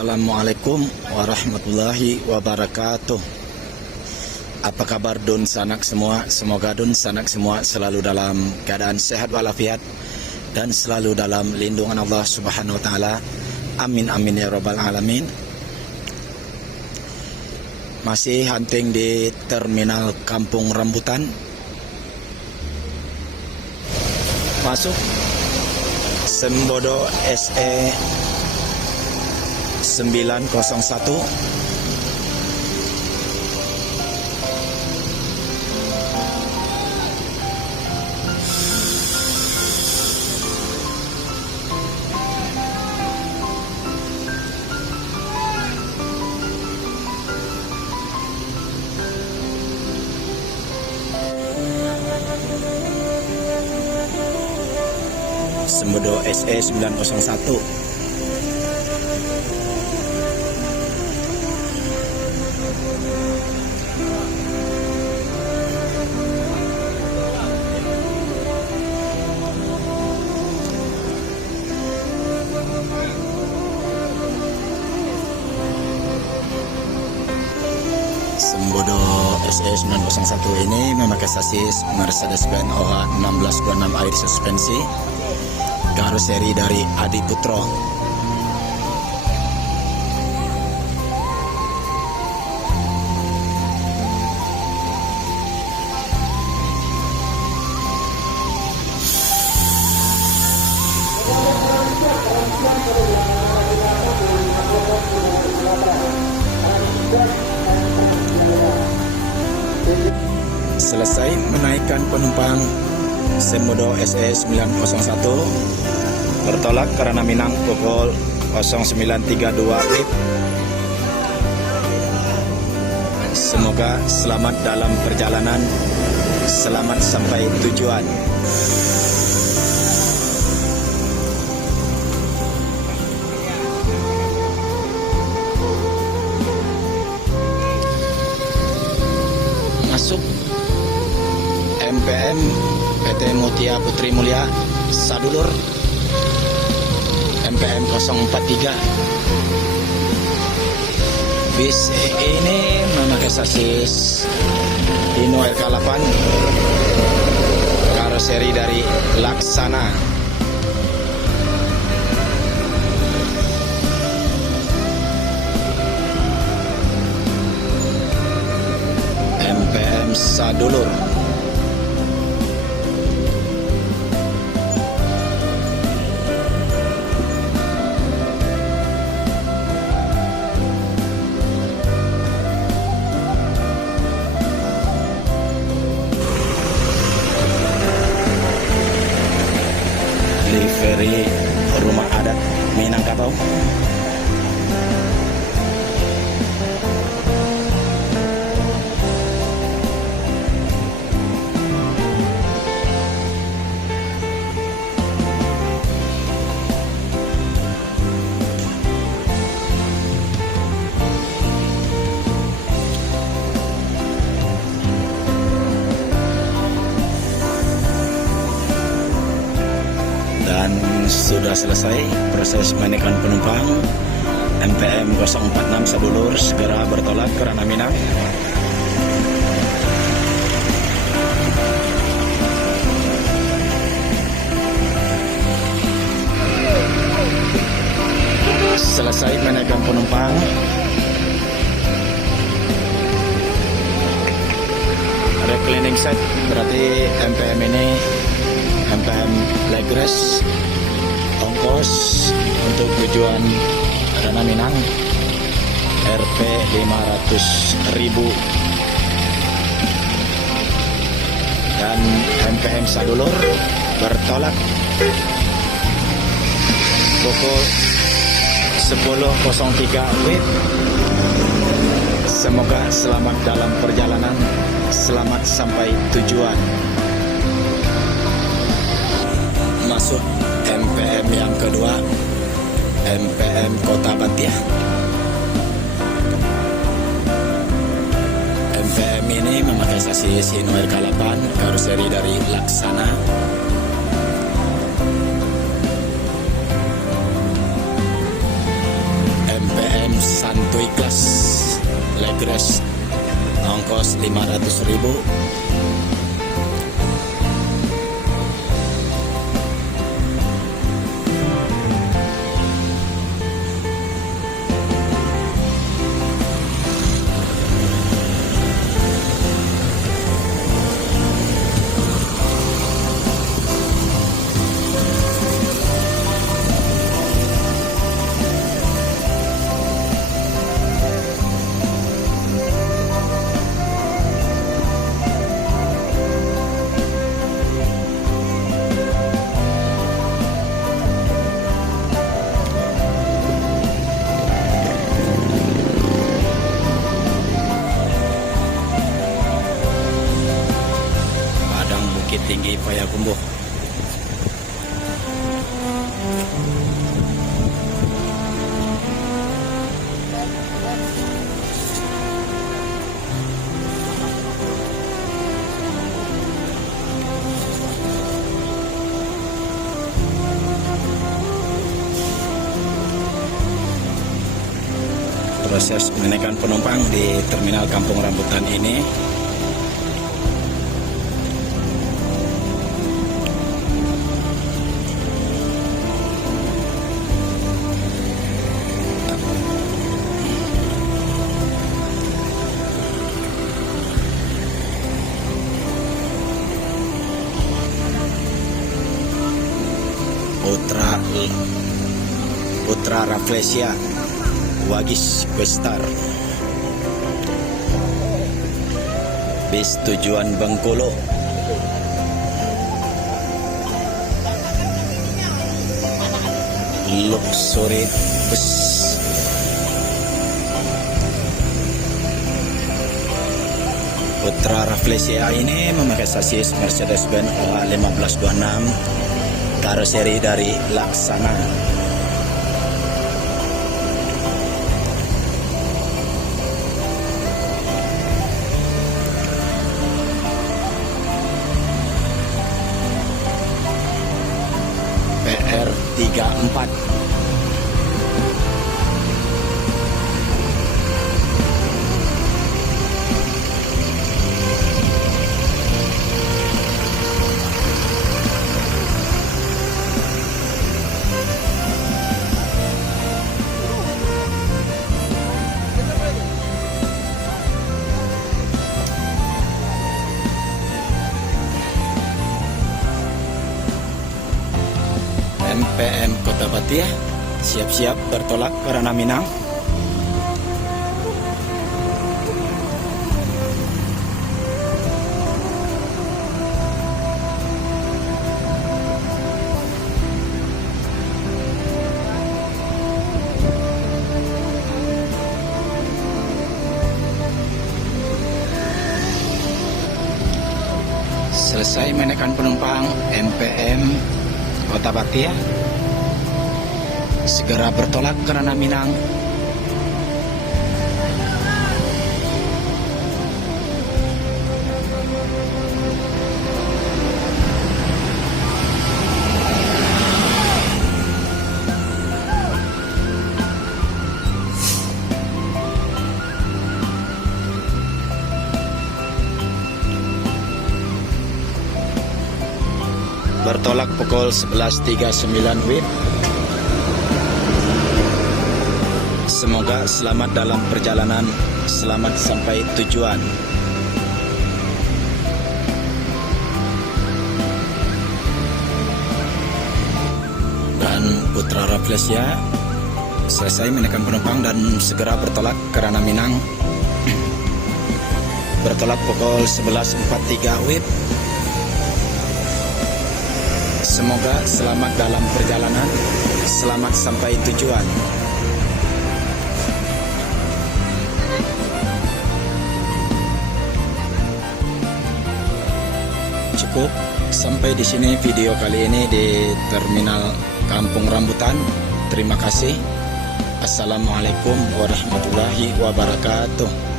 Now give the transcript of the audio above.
Assalamualaikum warahmatullahi wabarakatuh. Apa kabar Dun Sanak semua? Semoga Dun Sanak semua selalu dalam keadaan sehat walafiat dan selalu dalam lindungan Allah Subhanahu wa taala. Amin amin ya rabbal alamin. Masih hunting di terminal Kampung Rambutan. Masuk Sembodo SE 901. Sembodo SE 901. Sembodo SE 901 ini memakai sasis Mercedes-Benz OH 1626 air suspensi, karoseri dari Adi Putro. Selesai menaikkan penumpang, Sembodo SE 901 bertolak karena Minang pukul 09.32 WIB. Semoga selamat dalam perjalanan, selamat sampai tujuan. Masuk MPM PT Mutia Putri Mulia Sadulur MPM 043. Bis ini memakai sasis Hino LK8, karoseri dari Laksana. MPM Sadulur. Livery rumah adat Minangkabau. Dan sudah selesai proses menaikkan penumpang. MPM 046 Sadulur segera bertolak ke Ranah Minang. Selesai menaikkan penumpang. Reclining set, berarti MPM ini MPM Legres. Ongkos untuk tujuan Ranah Minang Rp 500.000. Dan MPM Sadulur bertolak pukul 10.03 WIB. Semoga selamat dalam perjalanan, selamat sampai tujuan. Masuk MPM yang kedua, MPM Kota Bantia. MPM ini memakai sasis Hino LK8, karoseri dari Laksana. MPM santuy kelas legres ongkos 500.000. Bukit Tinggi Payakumbuh. Proses menaikkan penumpang di Terminal Kampung Rambutan ini Putra Rafflesia Wagis Questar, bis tujuan Bengkulu. Luxury bus. Putra Rafflesia ini memakai sasis Mercedes-Benz OH 1526 karoseri dari Laksana. PR34. MPM Kota Batia siap-siap bertolak ke Ranah Minang. Selesai menaikkan penumpang MPM Kota Batia, segera bertolak ke Ranah Minang. Bertolak pukul 11.39 WIB. Semoga selamat dalam perjalanan, selamat sampai tujuan. Dan Putra Rafflesia selesai menaikkan penumpang dan segera bertolak ke Ranah Minang. Bertolak pukul 11.43 WIB. Semoga selamat dalam perjalanan, selamat sampai tujuan. Cukup sampai di sini video kali ini di Terminal Kampung Rambutan. Terima kasih. Assalamualaikum warahmatullahi wabarakatuh.